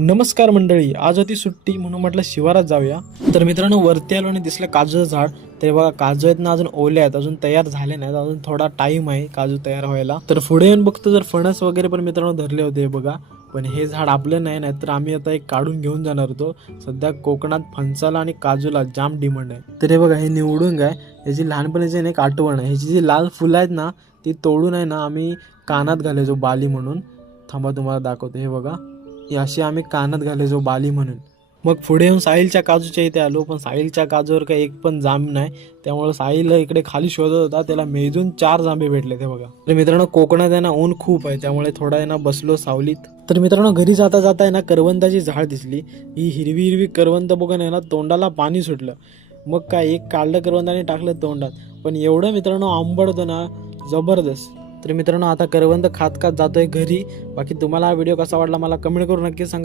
नमस्कार मंडळी, आज होती सुट्टी म्हणून म्हटलं शिवारात जाऊया. तर मित्रांनो वरती आलो आणि दिसलं काजूचं झाड. ते बघा काजू आहेत ना, अजून ओले आहेत, अजून तयार झाले नाहीत, अजून थोडा टाइम आहे काजू तयार व्हायला. तर पुढे येऊन बघतो तर फणस वगैरे पण मित्रांनो धरले होते बघा. पण हे झाड आपलं नाही, नाहीतर आम्ही आता एक काढून घेऊन जाणार होतो. सध्या कोकणात फणसाला आणि काजूला जाम डिमांड आहे. तर हे बघा हे निवडून आहे, याची लहानपणीची एक आठवण आहे. ह्याची जी लाल फुलं आहेत ना ती तोडून आहे ना आम्ही कानात घालायचो बाली म्हणून. थांबा तुम्हाला दाखवतो, हे बघा ही अशी आम्ही कानात घालायचो बाली म्हणून. मग पुढे येऊन साहिलच्या काजूच्या इथे आलो, पण साहिलच्या काजूवर काही एक पण जांब नाही. त्यामुळे साहिल इकडे खाली शोधत होता, त्याला मेजून 4 जांभे भेटले ते बघा. तर मित्रांनो कोकणात आहे ना ऊन खूप आहे, त्यामुळे थोडा आहे ना बसलो सावलीत. तर मित्रांनो घरी जाता जाता आहे ना करवंदाची झाड दिसली. ही हिरवी हिरवी करवंद बघून आहे ना तोंडाला पाणी सुटलं. मग काय एक काढलं करवंदाने टाकलं तोंडात, पण एवढं मित्रांनो आंबट होतं ना जबरदस्त. तर मित्रांनो आता करवंद खात खात जातोय घरी. बाकी तुम्हाला हा व्हिडिओ कसा वाटला मला कमेंट करून नक्की सांगा.